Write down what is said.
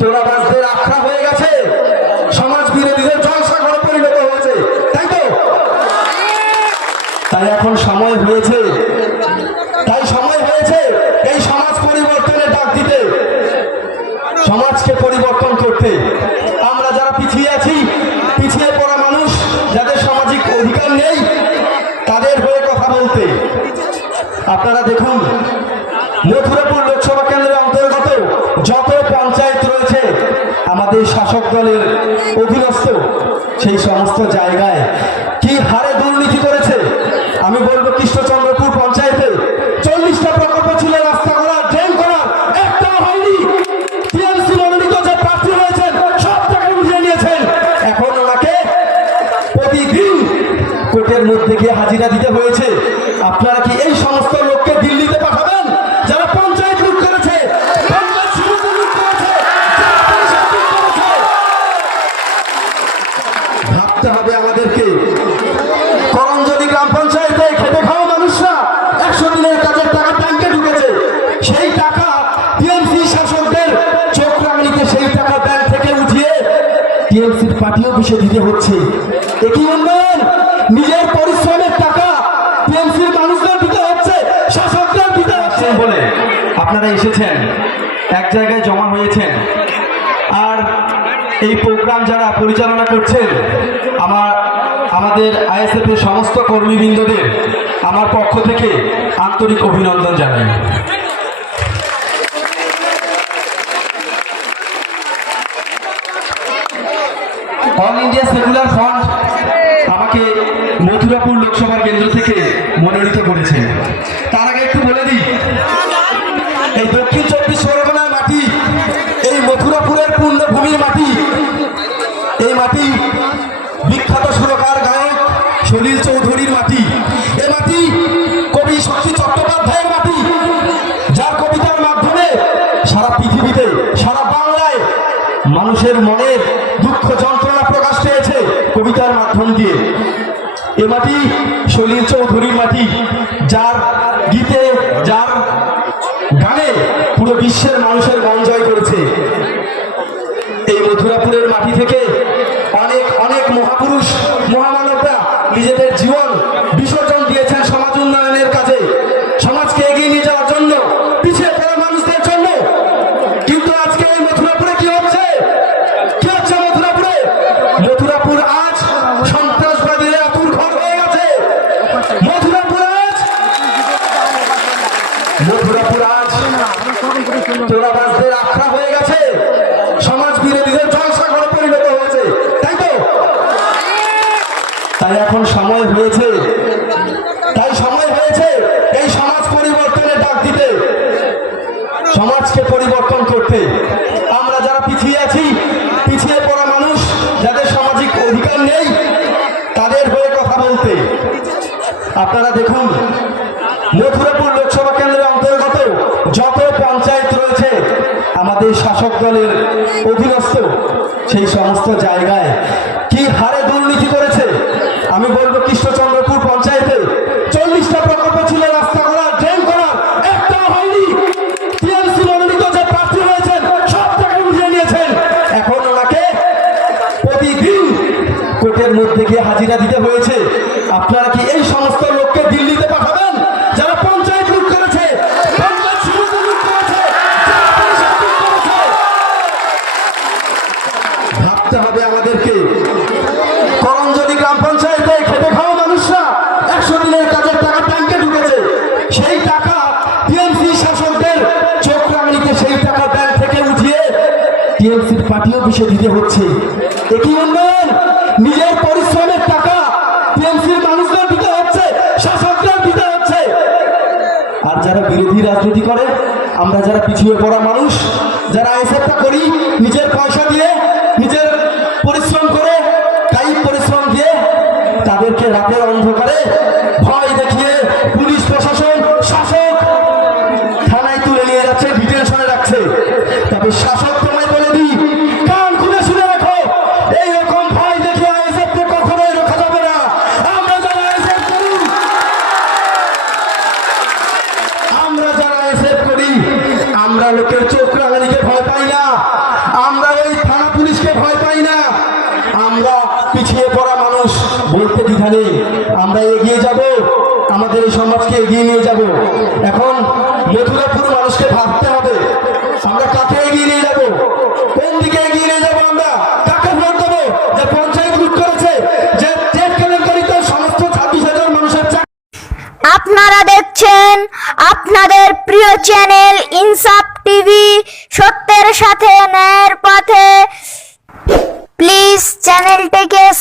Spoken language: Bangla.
তোলাবাজদের আখড়া হয়ে গেছে। সমাজ বিরোধীদের জলসা পরিণত হয়েছে। তাই তাই সময় হয়েছে। এই সমাজ পরিবর্তনের ডাক দিতে। সমাজকে পরিবর্তন করতে। আমরা যারা পিছিয়ে আছি, পিছিয়ে পড়া মানুষ, যাদের সামাজিক অধিকার নেই, তাদের হয়ে কথা বলতে। আপনারা দেখুন, মথুরাপুর যত পঞ্চায়েত রয়েছে, আমাদের শাসক দলের অধীনস্থ, সেই সমস্ত জায়গায় কি হারে দুর্নীতি করেছে? আমি বলব কৃষ্ণচন্দ্রপুর পঞ্চায়েতে চল্লিশটা প্রকল্প ছিল রাস্তা করা, ড্রেন করা একটা হয়নি। টিএমসি মনোনীত যে প্রার্থী হয়েছেন সব টাকা উঠিয়ে নিয়েছেন। এখন ওনাকে প্রতিদিন কোর্টের মধ্যে গিয়ে হাজিরা দিতে হয়েছে। আপনারা কি এই সমস্ত লোককে দিল্লিতে ভাবতে হবে আমাদেরকে। করঞ্জলি গ্রাম পঞ্চায়েতে খেটে খাওয়া মানুষরা একশো দিনের কাজের টাকা ব্যাংকে ঢুকেছে, সেই টাকা টিএমসি শাসকদের চোখ রাঙনিতে সেই টাকা ব্যাংক থেকে উঠিয়ে টিএমসির পার্টি অফিসে দিতে হচ্ছে। একই উন্নয়ন, নিজের পরিশ্রমের টাকা টিএমসির মানুষদের দিতে হচ্ছে, শাসকদের দিতে হচ্ছে। বলে আপনারা এসেছেন, এক জায়গায় জমা হয়েছেন। আর এই প্রোগ্রাম যারা পরিচালনা করছেন, আমার, আমাদের আইএসএফের সমস্ত কর্মীবৃন্দদের আমার পক্ষ থেকে আন্তরিক অভিনন্দন জানাই। অল ইন্ডিয়া সেকুলার ফ্রন্ট আমাকে মথুরাপুর লোকসভার কেন্দ্র থেকে মনোনীত করেছে। মানুষের মনের দুঃখ যন্ত্রণা প্রকাশ পেয়েছে কবিতার মাধ্যম দিয়ে। এ মাটি শৈলীর চৌধুরীর মাটি, যার গীতে, যার গানে পুরো বিশ্বের মানুষের মন জয় করেছে। এই মথুরাপুরের মাটি থেকে আখড়া হয়ে গেছে। সমাজ বিরোধীদের পরিণত হয়েছে। তাই তো? তাই এখন সময় হয়েছে। তাই সময় হয়েছে এই সমাজ পরিবর্তনের ডাক দিতে। সমাজকে পরিবর্তন করতে। আমরা যারা পিছিয়ে আছি, পিছিয়ে পড়া মানুষ, যাদের সামাজিক অধিকার নেই, তাদের হয়ে কথা বলতে। আপনারা দেখুন, মথুরাপুর লোকসভা কেন্দ্রের অন্তর্গত যত পঞ্চায়েত আমাদের শাসক দলের অধীনস্থ, সেই সমস্ত জায়গায় কি হারে দুর্নীতি করেছে? আমি বলব কৃষ্ণচন্দ্রপুর পঞ্চায়েতে চল্লিশটা প্রকল্প ছিল রাস্তা করা ড্রেন করা একটা হয়নি। টিএমসি মনোনীত যে প্রার্থী হয়েছেন সব টাকা উঠিয়ে নিয়েছেন। এখন ওনাকে প্রতিদিন কোর্টের মধ্যে গিয়ে হাজিরা দিতে হয়েছে। আপনারা কি এই ভাবতে হবে আমাদেরকে। করঞ্জলি গ্রাম পঞ্চায়েতে খেটে খাওয়া মানুষরা একশো দিনের কাজের টাকা ব্যাংকে ঢুকেছে, সেই টাকা টিএমসি শাসকদের চোখ রাঙনিতে সেই টাকা ব্যাংক থেকে উঠিয়ে টিএমসির পার্টি অফিসে দিতে হচ্ছে। একই উন্নয়ন, নিজের পরিশ্রমের টাকা টিএমসির মানুষদের দিতে হচ্ছে, শাসকদের দিতে হচ্ছে। আর যারা বিরোধী রাজনীতি করে, আমরা যারা পিছিয়ে পড়া মানুষ, যারা এসবটা করি, নিজের পয়সা দিয়ে পরিশ্রম করে কায়িক পরিশ্রম দিয়ে তাদেরকে রাতের অন্ধকারে ভয় দেখিয়ে পুলিশ প্রশাসন, শাসক থানায় তুলে নিয়ে যাচ্ছে, ডিটেনশনে রাখছে। তবে শাসক তোমায় বলে আমরা যারা আইএসএফ চোখ রাঙানিকে ভয় পাই না আমরা ওই মানুষকে ভয় পাই না আমরা পিছিয়ে পড়া মানুষ বলতে দ্বিধা নেই। আমরা এগিয়ে যাব, আমাদের এই সমাজকে এগিয়ে নিয়ে যাব। এখন মথুরাপুর মানুষকে ভাবতে হবে, আমরা কাকে এগিয়ে নিয়ে যাব? কোন দিকে এগিয়ে নিয়ে যাব আমরা? কাকে ভোট দেবো? যে পঞ্চায়েত লুট করেছে, যে আপনারা দেখছেন আপনাদের প্রিয় চ্যানেল ইনসাফ টিভি, সত্যের সাথে